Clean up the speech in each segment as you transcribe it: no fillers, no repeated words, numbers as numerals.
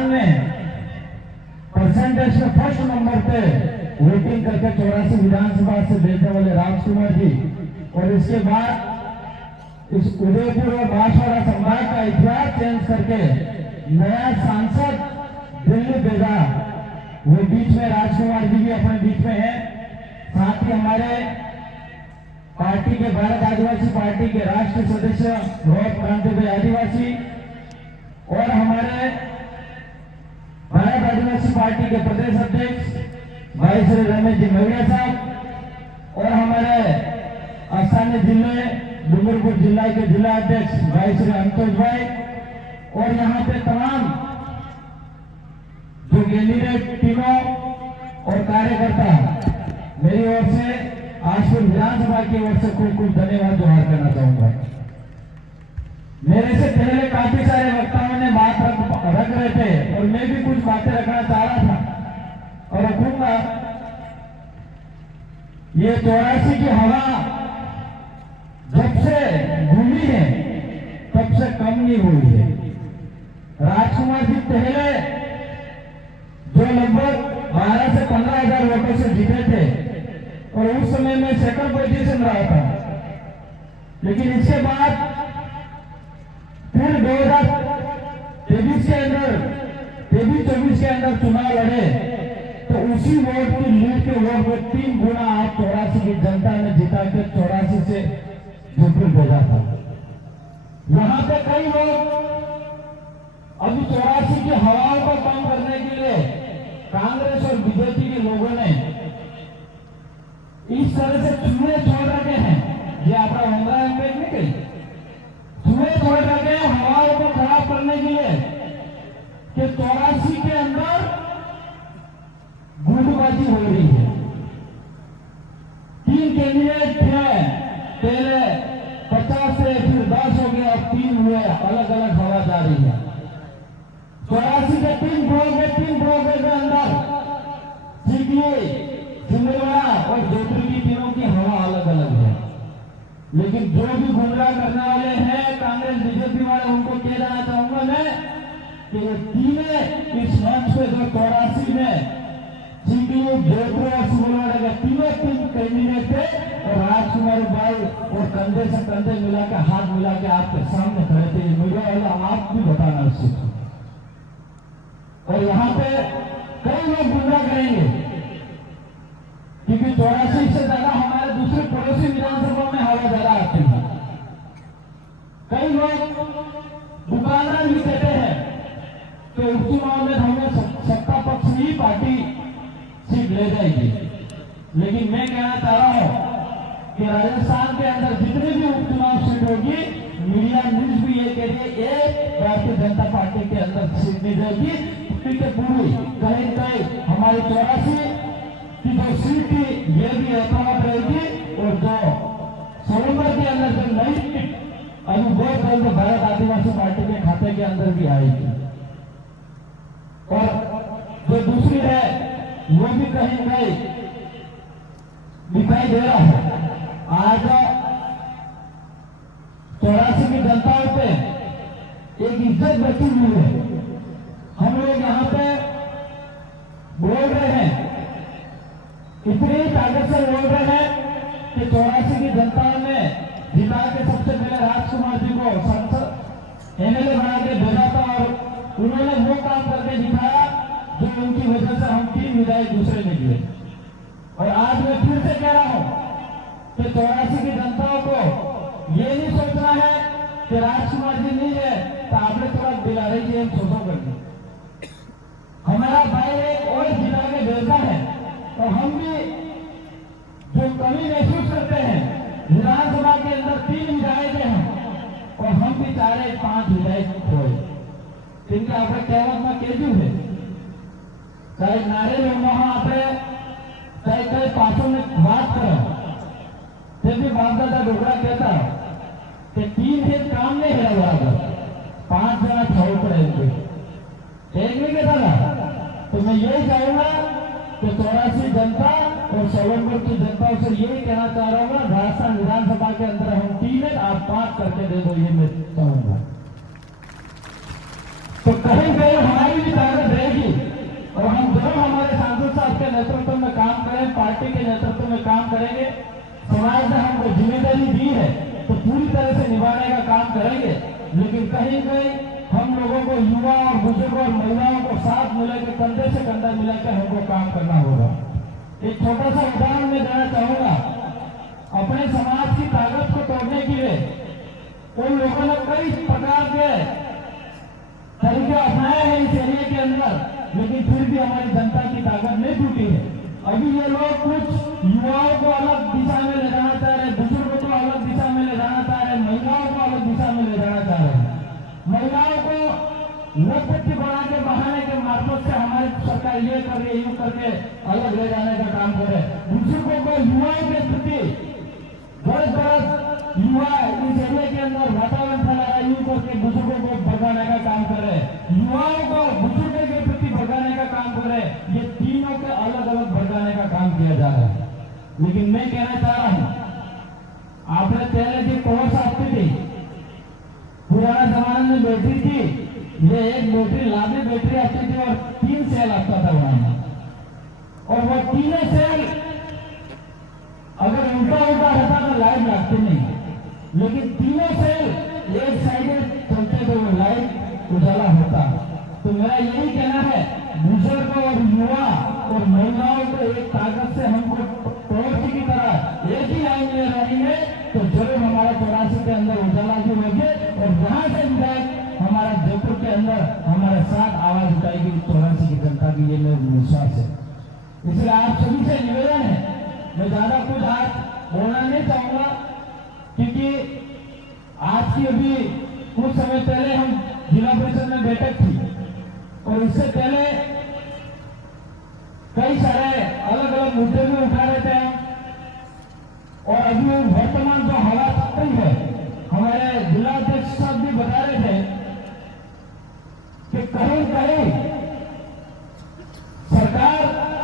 राजस्थान में परसेंटेज में first number पे वोटिंग करके 84 विधानसभा से भेजने वाले राजकुमार जी, और इसके बाद इस उदयपुर और बांसवाड़ा संभाग का इतिहास चेंज करके नया सांसद दिल्ली भेजा, वो बीच में राजकुमार जी भी अपने बीच में है। साथ ही हमारे पार्टी के भारत आदिवासी पार्टी के राष्ट्रीय सदस्य बहुत क्रांति भाई आदिवासी, और हमारे भारत आदिवासी पार्टी के प्रदेश अध्यक्ष भाई श्री रमेश जी मौर्य साहब, और हमारे स्थानीय जिले डूंगरपुर जिला के जिला अध्यक्ष भाई श्री अंतोष भाई, और यहाँ पे तमाम जो कैंडिडेट टीमों और कार्यकर्ता, मेरी ओर से आजपुर विधानसभा की ओर से खूब खूब धन्यवाद जोहार करना चाहूंगा। मेरे से पहले काफी सारे वक्ताओं ने बात रख रहे थे और मैं भी कुछ बातें रखना चाह रहा था और रखूंगा। ये 84 की हवा जब से घूमी है तब से कम नहीं हुई है। राजकुमार जी पहले जो लगभग 12 से 15,000 वोटों से जीते थे और उस समय में सेकंड पोजीशन रहा था, लेकिन इसके बाद फिर 2023 के अंदर 23-24 के अंदर चुनाव लड़े तो उसी वोट की लीड के वोट में 3 गुना आप 84 की जनता ने जिता के 84 से जोधपुर भेजा था। यहाँ पे कई लोग अभी 84 की हवाओं को कम करने के लिए कांग्रेस और बीजेपी के लोगों ने इस तरह से चूहे छोड़ रखे हैं, ये आपका होंदा एम्बेड में कही चूहे छोड़ रखे हैं हवाओं को खराब करने के लिए कि 84 के अंदर गुटबाजी हो रही है। 3 कैंडिडेट थे पहले 50 से फिर 10 हो गया, अब 3 हुए, अलग अलग हवा जा रही है। 84 के 3 ब्लॉक के अंदर सीपीआई, छिंदवाड़ा और जोधपुर की तीनों की हवा अलग अलग है, लेकिन जो भी गुमराह करने वाले हैं कांग्रेस बीजेपी वाले, उनको कह देना चाहूंगा मैं कि ये तीनों इस मंच पे जो 84 में सीपीयू, जोधपुर और छिंदवाड़ा के तीन कैंडिडेट थे और राजकुमार भाई और कंधे से कंधे मिला के हाथ मिला के आपके सामने खड़े थे। मीडिया वाले आप भी बताना उचित, और यहाँ पे कई लोग गुमराह करेंगे क्योंकि 84 से ज्यादा हमारे दूसरे पड़ोसी विधानसभा में हवा ज्यादा आती है। कई लोग दुकानदार भी कहते हैं कि उपचुनाव में हमें सत्ता पक्ष में ही पार्टी सीट ले जाएगी, लेकिन मैं कहना चाह रहा हूं कि राजस्थान के अंदर जितनी भी उपचुनाव सीट होगी, मीडिया न्यूज भी ये कह रही है एक भारतीय जनता पार्टी के अंदर सीट नहीं जाएगी, पूरी कहीं कहीं हमारी 84 की जो सीट थी ये भी एकामत रहेगी, और जो सोलंबर के अंदर जो नई सीट अभी बहुत जल्द भारत आदिवासी पार्टी के खाते के अंदर भी आएगी, और जो दूसरी है वो भी कहीं कहीं दिखाई दे रहा है। आज 84 की जनताओं पे एक इज्जत बची हुई है। हम लोग यहाँ पे बोल रहे हैं, इतनी ताकत से बोल रहे हैं कि 84 की जनता ने जिता के सबसे पहले राजकुमार जी को संसद एमएलए बना के भेजा था, और उन्होंने वो काम करके दिखाया जो उनकी वजह से हम 3 विधायक दूसरे निकले। और आज मैं फिर से कह रहा हूं कि 84 की जनताओं को ये नहीं सोचना है कि राजकुमार जी नहीं है तो आपने थोड़ा दिला रही जी हम सोचो करके, हमारा भाई एक और जिला के भेजा है, और हम भी जो कमी महसूस करते हैं, विधानसभा के अंदर 3 विधायक हैं और हम भी चाह रहे 5 विधायक खोए, इनके આપણે કહેવામાં કેજું है चाहे नारे में वहां આપણે चाहे कई पासों में बात करो, फिर भी बाप दादा डोगरा कहता कि 3 से काम नहीं है, बराबर 5 जना छोड़ पड़े एक नहीं कहता था। तो मैं यही चाहूंगा कि 84 जनता और सोलंबर की जनता से यही कहना चाह रहा हूँ, राजस्थान विधानसभा के अंदर हम 3 है, आप 5 करके दे दो, ये मैं चाहूंगा। तो कहीं कहीं हमारी भी ताकत रहेगी और हम जरूर हमारे सांसद साहब के नेतृत्व में काम करें, पार्टी के नेतृत्व में काम करेंगे। समाज ने हमको जिम्मेदारी दी है तो पूरी तरह से निभाने का काम करेंगे, लेकिन कहीं कहीं हम लोगों को, युवा और बुजुर्गों और महिलाओं को साथ मिलकर, कंधे से कंधा मिलाकर हमको काम करना होगा। एक छोटा सा उदाहरण मैं देना चाहूंगा। अपने समाज की ताकत को तोड़ने के लिए उन लोगों ने कई प्रकार के तरीके अपनाए हैं इस एरिया के अंदर, लेकिन फिर भी हमारी जनता की ताकत नहीं टूटी है। अभी ये लोग कुछ युवाओं को अलग दिशा में ले जाना चाह रहे हैं, बुजुर्गों को अलग दिशा में ले जाना चाह रहे हैं, महिलाओं को अलग दिशा में ले जाना चाह रहे हैं। महिलाओं को लखपति बना के बहाने के मार्फत से हमारी सरकार ये कर रही है, यूं करके अलग ले जाने का काम करे। बुजुर्गों को, युवाओं के प्रति बड़े युवा इस एरिया के अंदर वातावरण फैला रहा है, यूं करके बुजुर्गों को भगाने का काम कर रहे हैं, युवाओं को बुजुर्गों के प्रति भगाने का काम कर रहे हैं। ये तीनों के अलग अलग भगाने का काम किया जा रहा है। लेकिन मैं कहना चाह रहा हूं, आपने पहले जो कोर्स आती थी, पुराना जमाने में बैटरी थी, ये एक बैटरी लादी बैटरी आती थी और 3 सेल आता था वहां में, और वो तीनों सेल अगर उल्टा उल्टा रहता तो लाइट लगती नहीं, लेकिन तीनों सेल एक साइड चलते तो वो लाइट उजाला होता। तो मेरा यही कहना है, बुजुर्ग और युवा और महिलाओं को एक ताकत से हमको टॉर्च की तरह एक ही लाइन में रहेंगे तो जरूर हमारा 84 के अंदर उजाला भी होगी, और जहां से विधायक हमारा जयपुर के अंदर हमारे साथ आवाज उठाएगी 84 की जनता की, ये मेरा विश्वास है। इसलिए आप सभी से निवेदन है, मैं ज्यादा कुछ आज बोलना नहीं चाहूंगा, क्योंकि आज की अभी कुछ समय पहले हम जिला परिषद में बैठक थी और इससे पहले कई सारे अलग अलग मुद्दे भी उठा रहे थे, और अभी वर्तमान जो हालात चल रही है, हमारे जिला अध्यक्ष साहब भी बता रहे थे कि कहीं कहीं सरकार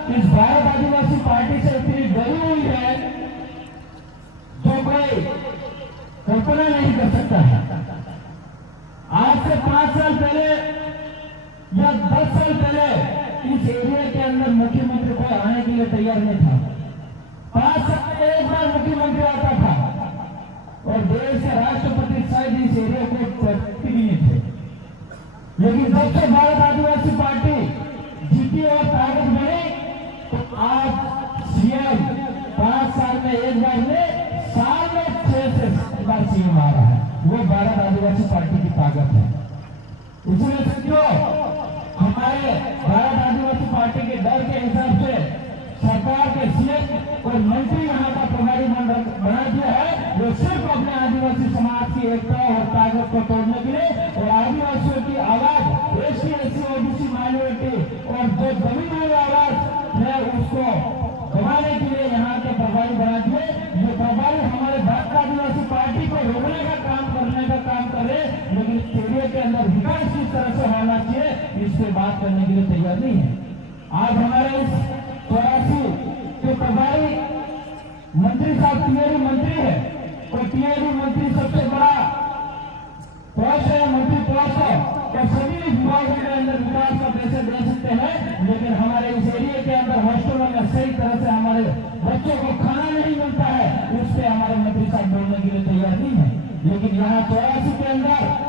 इस भारत आदिवासी पार्टी से इतनी डरी हुई है जो कोई कल्पना नहीं कर सकता है। आज से 5 साल पहले या 10 साल पहले इस एरिया के अंदर मुख्यमंत्री कोई आने के लिए तैयार नहीं था। 5 साल में एक बार मुख्यमंत्री आता था और देश के राष्ट्रपति शायद इस एरिया को पढ़ते भी नहीं थे। लेकिन जब से भारत आदिवासी पार्टी जीती और ताकत बनी तो आज सीएम 5 साल में एक बार में, साल में 6 से 7 बार सीएम आ रहा है। वो भारत आदिवासी पार्टी की ताकत है। इसलिए साथियों, हमारे भारत आदिवासी पार्टी के डर के हिसाब से सरकार के सीएम और मंत्री यहाँ का प्रभारी मंडल बना दिया है, वो सिर्फ अपने आदिवासी समाज की एकता और ताकत को तोड़ने के लिए और आदिवासियों की आवाज, एससी एससी ओबीसी माइनॉरिटी और जो जमीन वाली आवाज है उसको दबाने के लिए यहाँ के प्रभारी बना दिए। ये प्रभारी हमारे भारत आदिवासी पार्टी को रोकने का काम करने का काम करे, लेकिन एरिया के अंदर विकास किस तरह से होना चाहिए इस पे बात करने के लिए तैयार नहीं है। आज हमारे इस 84 के प्रभारी मंत्री साहब टीआरई मंत्री है, और टीआरई मंत्री सबसे बड़ा पोस्ट है, मंत्री पोस्ट है, और सभी विभागों के अंदर विकास का पैसे दे सकते हैं, लेकिन हमारे इस एरिया के अंदर हॉस्टलों में सही तरह से हमारे बच्चों को खाना नहीं मिलता है, उस पर हमारे मंत्री साहब बोलने के लिए तैयार नहीं है। लेकिन यहाँ 84 के अंदर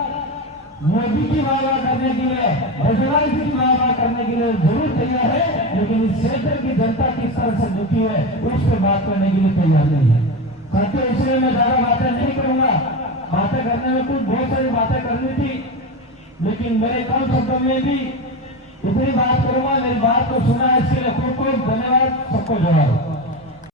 मोदी की वाह करने के लिए, भजवाल जी की वाह करने के लिए जरूर तैयार है, लेकिन इस क्षेत्र की जनता किस तरह से दुखी है उस पर बात करने के लिए तैयार नहीं है। साथियों, इसलिए मैं ज्यादा बातें नहीं करूंगा। बातें करने में कुछ बहुत सारी बातें करनी थी, लेकिन मेरे कम शब्दों में भी इतनी बात करूंगा। मेरी बात को सुना, इसके लिए खूब खूब धन्यवाद। सबको जवाब।